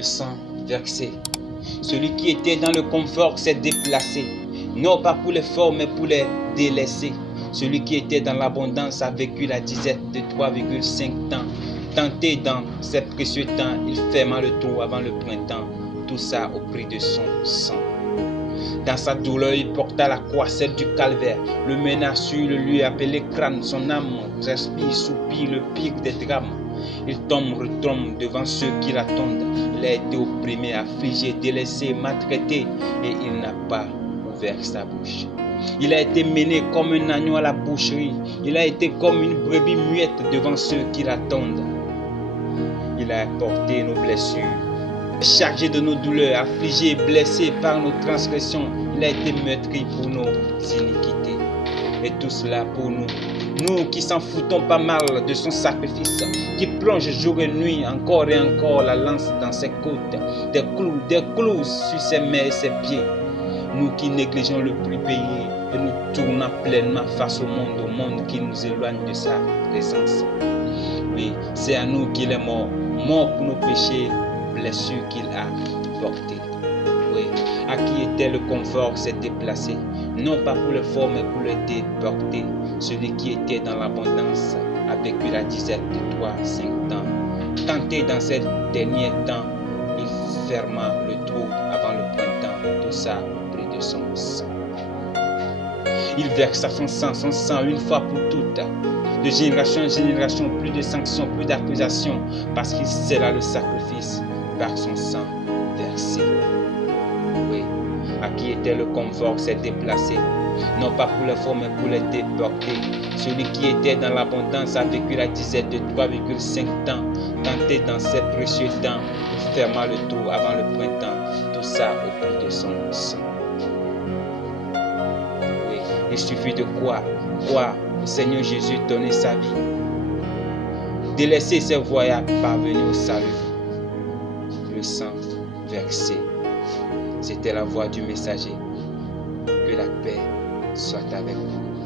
le sang versé. Celui qui était dans le confort s'est déplacé, non pas pour les forts mais pour les délaissés. Celui qui était dans l'abondance a vécu la disette de 3,5 ans. Tenté dans ces précieux temps, il ferma le trou avant le printemps, tout ça au prix de son sang. Dans sa douleur, il porta la croix, celle du calvaire, le mena sur le lieu appelé crâne. Son âme respire, soupire le pire des drames. Il tombe, retombe devant ceux qui l'attendent. Il a été opprimé, affligé, délaissé, maltraité, et il n'a pas ouvert sa bouche. Il a été mené comme un agneau à la boucherie. Il a été comme une brebis muette devant ceux qui l'attendent. Il a porté nos blessures, chargé de nos douleurs, affligé, blessé par nos transgressions. Il a été meurtri pour nos iniquités. Et tout cela pour nous. Nous qui s'en foutons pas mal de son sacrifice, qui plonge jour et nuit encore et encore la lance dans ses côtes, des clous sur ses mains et ses pieds. Nous qui négligeons le prix payé et nous tournons pleinement face au monde qui nous éloigne de sa présence. Oui, c'est à nous qu'il est mort, mort pour nos péchés, blessures qu'il a portées. Oui, à qui était le confort s'est déplacé, non pas pour le fort mais pour le déporter. Celui qui était dans l'abondance a vécu la disette de 3-5 ans. Tenté dans ces derniers temps, il ferma le trou avant le printemps, tout ça au prix de son sang. Il versa son sang une fois pour toutes. De génération en génération, plus de sanctions, plus d'accusations, parce qu'il scella le sacrifice par son sang versé. Oui, à qui était le confort s'est déplacé, non pas pour les forts mais pour les déporter. Celui qui était dans l'abondance a vécu la disette de 3,5 ans, tenté dans ses précieux temps, il ferma le trou avant le printemps, tout ça au prix de son sang. Oui, il suffit de croire au Seigneur Jésus donner sa vie, délaisser ses voyages, parvenir au salut. Le sang versé. C'était la voix du messager. Que la paix soit avec vous.